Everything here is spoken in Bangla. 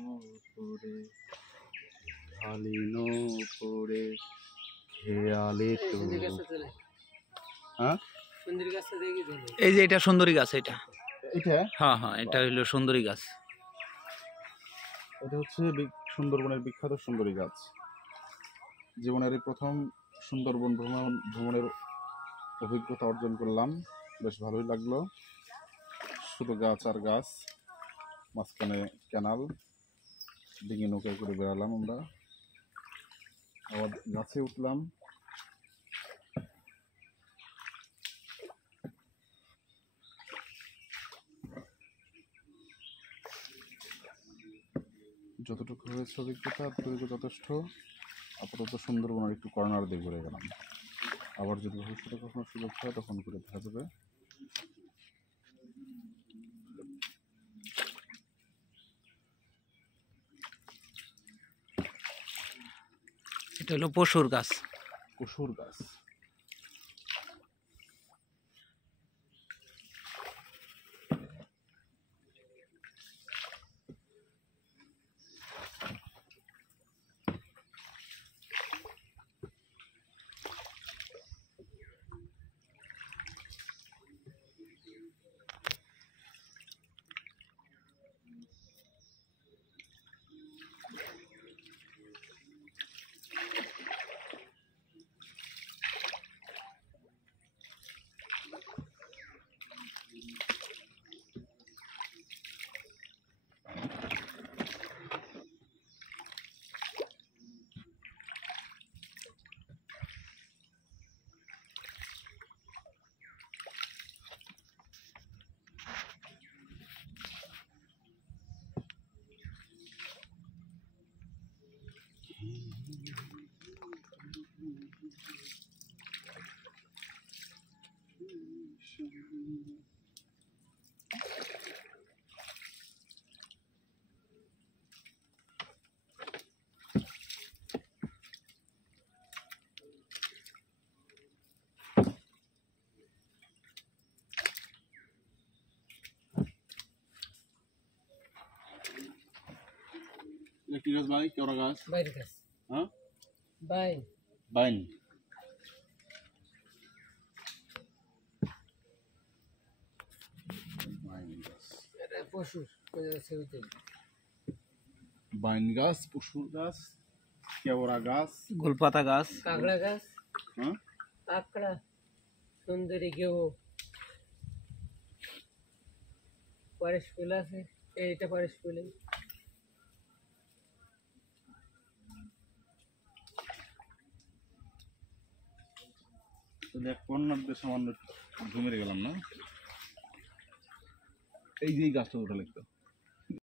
উপরে ঢালিনো উপরে খেয়ালে তো হ্যাঁ এই যে এটা সুন্দরী গাছ, এটা এটা হ্যাঁ হ্যাঁ এটা হলো সুন্দরী গাছ। এটা হচ্ছে সুন্দরবনের বিখ্যাত সুন্দরী গাছ। জীবনের এই প্রথম সুন্দরবন ভ্রমণের অভিজ্ঞতা অর্জন করলাম, বেশ ভালোই লাগলো। শুধু গাছ আর গাছ, মাঝখানে ক্যানাল, ডিঙি নৌকায় করে বেড়ালাম আমরা, আবার গাছে উঠলাম। যতটুকু হয়েছে অভিজ্ঞতা ততটুকু যথেষ্ট। আপাতত সুন্দরবনের একটু কর্নার দিয়ে ঘুরে গেলাম, আবার যদি ভবিষ্যতে কখনো সুযোগ হয় তখন ঘুরে দেখা যাবে। এটা হলো পশুর গাছ। পশুর গাছ। কি গাছ ভাই? কেওড়া গাছ? বাইর গাছ। হ্যাঁ বাইন। বাইন। বাইন গাছ, পশুর গাছ, কেওড়া গাছ, গোলপাতা গাছ, কাঁকড়া গাছ, হ্যাঁ কাঁকড়া, সুন্দরী গেও, পরেশ ফুল আছে, এইটা পরেশ ফুল। দেখ কর্নার দিয়ে সামান্য ঘুমিয়ে গেলাম না, এই যে এই গাছটা ওটা লিখতো।